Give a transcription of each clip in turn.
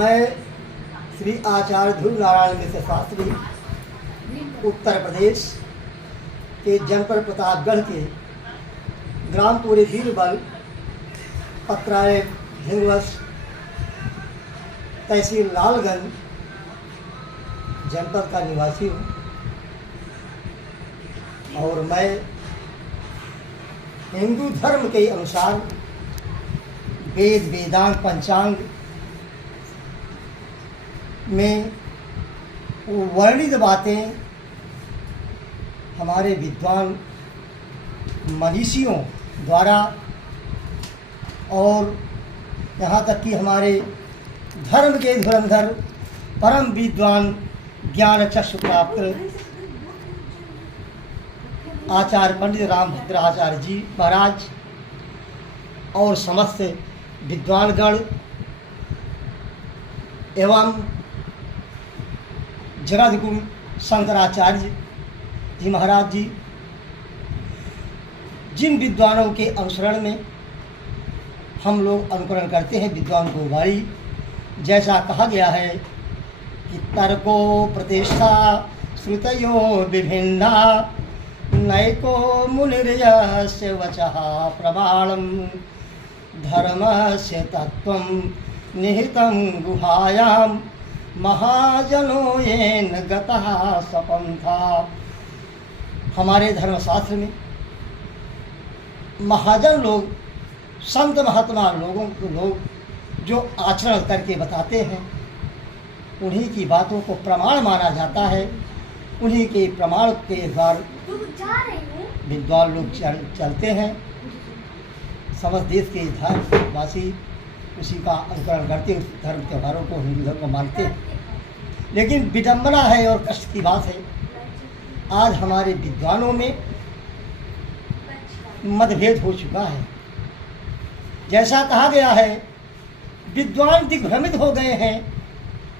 मैं श्री आचार्य ध्रुव नारायण मिश्र शास्त्री उत्तर प्रदेश के जनपद प्रतापगढ़ के ग्राम पूरे बीरबल पत्रालय धिंगवस तहसील लालगंज जनपद का निवासी हूँ और मैं हिंदू धर्म के अनुसार वेद वेदांत पंचांग में वर्णित बातें हमारे विद्वान मनीषियों द्वारा और यहाँ तक कि हमारे धर्म के धुरंधर परम विद्वान ज्ञान चक्षु प्राप्त आचार्य पंडित रामभद्र आचार्य जी महाराज और समस्त विद्वानगण एवं जगद्गुरु शंकराचार्य जी महाराज जी जिन विद्वानों के अनुसरण में हम लोग अनुकरण करते हैं विद्वान को वाणी जैसा कहा गया है कि तर्को प्रतिष्ठा श्रुतयो विभिन्ना नैको मुनिर्यस्य वचः प्रमाणं धर्मस्य तत्त्वं निहितं गुहायां महाजनो येन गतः सपन्था। हमारे धर्मशास्त्र में महाजन लोग संत महात्मा लोग जो आचरण करके बताते हैं उन्हीं की बातों को प्रमाण माना जाता है। उन्हीं के प्रमाण के द्वार विद्वान लोग चलते हैं। समस्त देश के धर्मवासी उसी का अनुकरण करते उस धर्म त्योहारों को हिंदू धर्म को मानते हैं। लेकिन विडंबना है और कष्ट की बात है आज हमारे विद्वानों में मतभेद हो चुका है। जैसा कहा गया है विद्वान दिग्भ्रमित हो गए हैं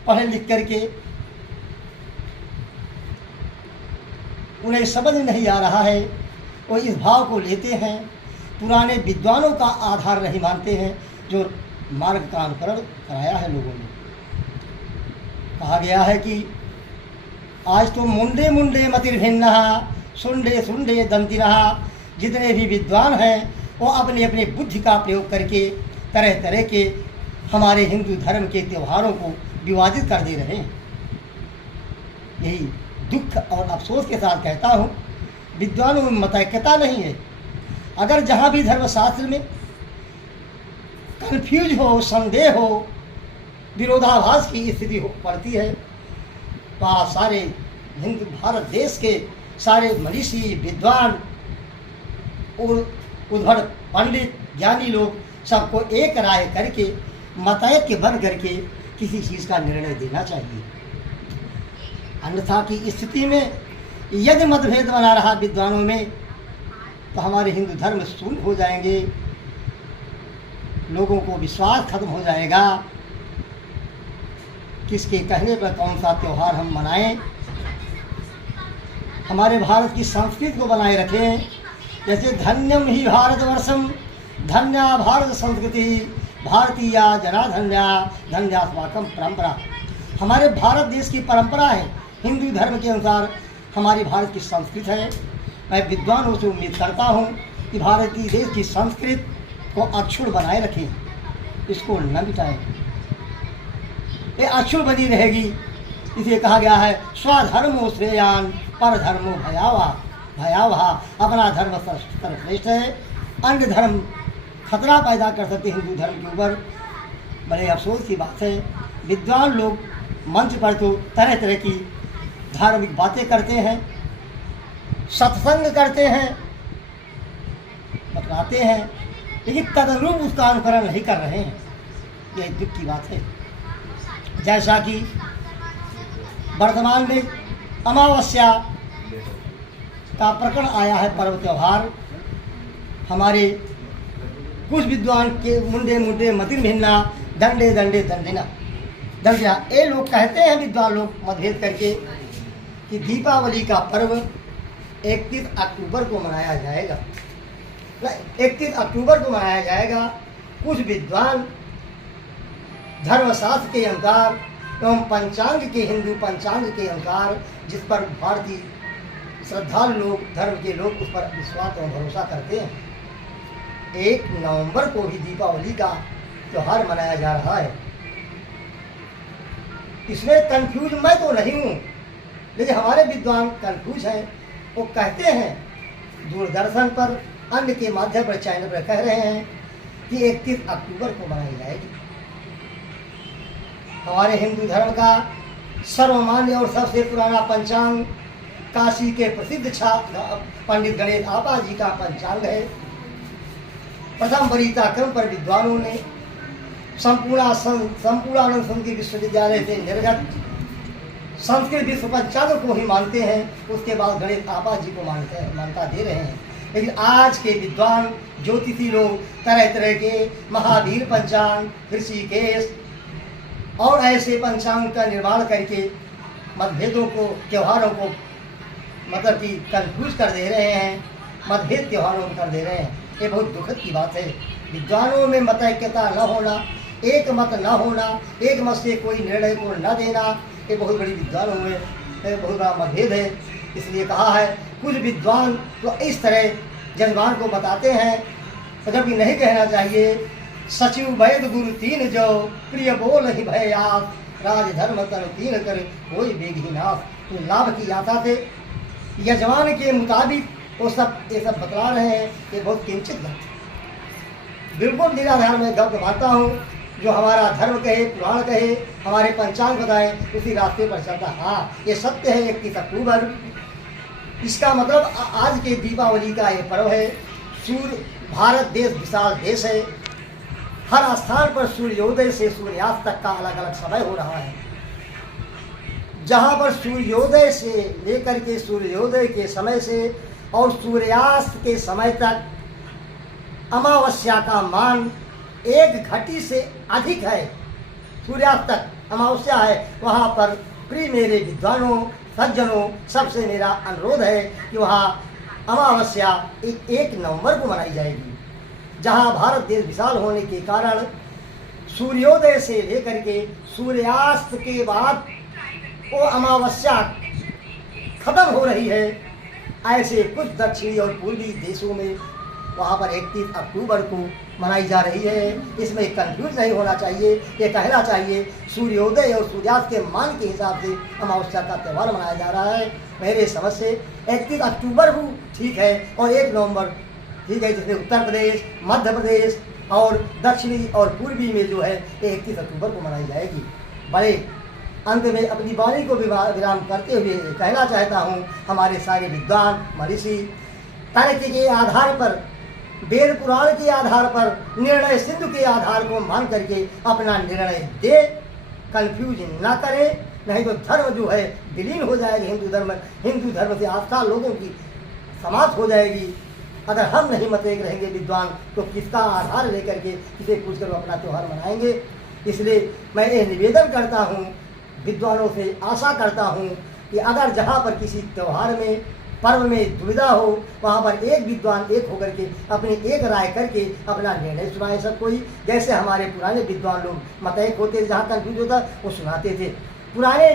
पढ़ लिख करके उन्हें समझ नहीं आ रहा है। वो इस भाव को लेते हैं पुराने विद्वानों का आधार नहीं मानते हैं जो मार्ग का अनुकरण कराया है लोगों ने। कहा गया है कि आज तो मुंडे मुंडे मतिर्भिन्ना सुंडे सुंडे दंतिरा। जितने भी विद्वान हैं वो अपने अपने बुद्धि का प्रयोग करके तरह तरह के हमारे हिंदू धर्म के त्योहारों को विवादित कर दे रहे हैं। यही दुख और अफसोस के साथ कहता हूँ विद्वानों में मतैक्यता नहीं है। अगर जहाँ भी धर्मशास्त्र में कन्फ्यूज हो संदेह हो विरोधाभास की स्थिति हो पड़ती है वहाँ सारे हिंदू भारत देश के सारे मनीषी विद्वान और उद्भट पंडित ज्ञानी लोग सबको एक राय करके मतैक्य बन करके किसी चीज़ का निर्णय देना चाहिए। अन्यथा की स्थिति में यदि मतभेद बना रहा विद्वानों में तो हमारे हिंदू धर्म शून्य हो जाएंगे। लोगों को विश्वास खत्म हो जाएगा। किसके कहने पर कौन सा त्यौहार हम मनाएं। हमारे भारत की संस्कृति को बनाए रखें। जैसे धन्यम ही भारतवर्षम धन्या भारत संस्कृति भारतीय जनाधन्या धन्यास्माकम परंपरा। हमारे भारत देश की परंपरा है हिंदू धर्म के अनुसार हमारी भारत की संस्कृति है। मैं विद्वानों से उम्मीद करता हूँ कि भारत की देश की संस्कृति को अक्षुण्ण बनाए रखें, इसको न मिटाएं। ये अक्षुण्ण बनी रहेगी। इसे कहा गया है स्वधर्मो श्रेयान पर धर्मो भयावह भयावह। अपना धर्म सर्वश्रेष्ठ है। अन्य धर्म खतरा पैदा कर सकते हिंदू धर्म के ऊपर। बड़े अफसोस की बात है विद्वान लोग मंच पर तो तरह तरह की धार्मिक बातें करते हैं सत्संग करते हैं बतलाते हैं लेकिन तदनुरूप उसका अनुकरण नहीं कर रहे हैं। यह दुख की बात है। जैसा कि वर्तमान में अमावस्या का प्रकरण आया है पर्व त्यौहार हमारे कुछ विद्वान के मुंडे मुंडे मतिर भिन्ना दंडे दंडे दंडिना दंडिया। ये लोग कहते हैं विद्वान लोग मतभेद करके कि दीपावली का पर्व 31 अक्टूबर को मनाया जाएगा। 31 अक्टूबर को मनाया जाएगा। कुछ विद्वान धर्मशास्त्र के अनुसार एवं पंचांग के हिंदू पंचांग के अनुसार जिस पर भारतीय श्रद्धालु लोग, धर्म के लोग उस पर विश्वास और भरोसा करते हैं, 1 नवंबर को भी दीपावली का त्यौहार मनाया जा रहा है। इसमें कंफ्यूज मैं तो नहीं हूँ, लेकिन हमारे विद्वान कंफ्यूज हैं। वो कहते हैं दूरदर्शन पर, अन्य के माध्यम पर, चैनल पर कह रहे हैं कि 31 अक्टूबर को मनाई जाएगी। हमारे हिंदू धर्म का सर्वमान्य और सबसे पुराना पंचांग काशी के प्रसिद्ध पंडित गणेश आपा जी का पंचांग है। प्रथम वरीयता क्रम पर विद्वानों ने संपूर्णानंद संस्कृत विश्वविद्यालय से निर्गत संस्कृत विश्व पंचांग को ही मानते हैं, उसके बाद गणेश आपा जी को मान्यता दे रहे हैं। लेकिन आज के विद्वान ज्योतिषी लोग तरह तरह के महावीर पंचांग, ऋषिकेश और ऐसे पंचांग का निर्माण करके मतभेदों को, त्योहारों को मतलब कि कंफ्यूज कर दे रहे हैं, मतभेद त्योहारों को कर दे रहे हैं। ये बहुत दुखद की बात है। विद्वानों में मतैक्यता न होना, एक मत न होना, एक मत से कोई निर्णय को न देना, ये बहुत बड़ी विद्वानों में बहुत बड़ा मतभेद है। इसलिए कहा है कुछ विद्वान तो इस तरह जजमान को बताते हैं, जबकि नहीं कहना चाहिए। सचिव वैद गुरु तीन जो, प्रिय बोल ही भय आप, राज धर्म तन तीन कर कोई बेगी नाथ। तो लाभ की आशा से यजमान के मुताबिक वो सब ये सब बतला रहे हैं, ये बहुत किंचित गलत। बिल्कुल निराधार में गलत मानता हूँ। जो हमारा धर्म कहे, पुराण कहे, हमारे पंचांग बताए, उसी रास्ते पर चलता। हाँ, ये सत्य है 31 अक्टूबर। इसका मतलब आज के दीपावली का ये पर्व है। सूर्य, भारत देश विशाल देश है। हर स्थान पर सूर्योदय से सूर्यास्त तक का अलग अलग समय हो रहा है। जहाँ पर सूर्योदय से लेकर के सूर्योदय के समय से और सूर्यास्त के समय तक अमावस्या का मान 1 घटी से अधिक है, सूर्यास्त तक अमावस्या है, वहाँ पर प्रिय मेरे विद्वानों, सज्जनों, सबसे मेरा अनुरोध है कि वहाँ अमावस्या 1 नवंबर को मनाई जाएगी। जहाँ भारत देश विशाल होने के कारण सूर्योदय से लेकर के सूर्यास्त के बाद वो अमावस्या खत्म हो रही है। ऐसे कुछ दक्षिणी और पूर्वी देशों में वहाँ पर 31 अक्टूबर को मनाई जा रही है। इसमें कंफ्यूज नहीं होना चाहिए। ये कहना चाहिए सूर्योदय और सूर्यास्त के मान के हिसाब से अमावस्या का त्यौहार मनाया जा रहा है। मेरे समझ से 31 अक्टूबर को ठीक है और 1 नवंबर ठीक है, जिसमें उत्तर प्रदेश, मध्य प्रदेश और दक्षिणी और पूर्वी में जो है 31 अक्टूबर को मनाई जाएगी। बड़े अंत में अपनी वाणी को विराम करते हुए कहना चाहता हूँ, हमारे सारे विद्वान महर्षि तर्क के आधार पर, वेद पुराण के आधार पर, निर्णय सिंधु के आधार को मान करके अपना निर्णय दे, कंफ्यूज ना करें, नहीं तो धर्म जो है विलीन हो जाएगी। हिंदू धर्म से आस्था लोगों की समाप्त हो जाएगी। अगर हम नहीं मत एक रहेंगे विद्वान, तो किसका आधार लेकर के किसे पूछ कर अपना त्यौहार मनाएंगे। इसलिए मैं ये निवेदन करता हूँ, विद्वानों से आशा करता हूँ कि अगर जहाँ पर किसी त्यौहार में, पर्व में दुविधा हो, वहाँ पर एक विद्वान एक होकर के अपनी एक राय करके अपना निर्णय सुनाए सब कोई। जैसे हमारे पुराने विद्वान लोग मतैक होते, जहाँ कंफ्यूज होता वो सुनाते थे। पुराने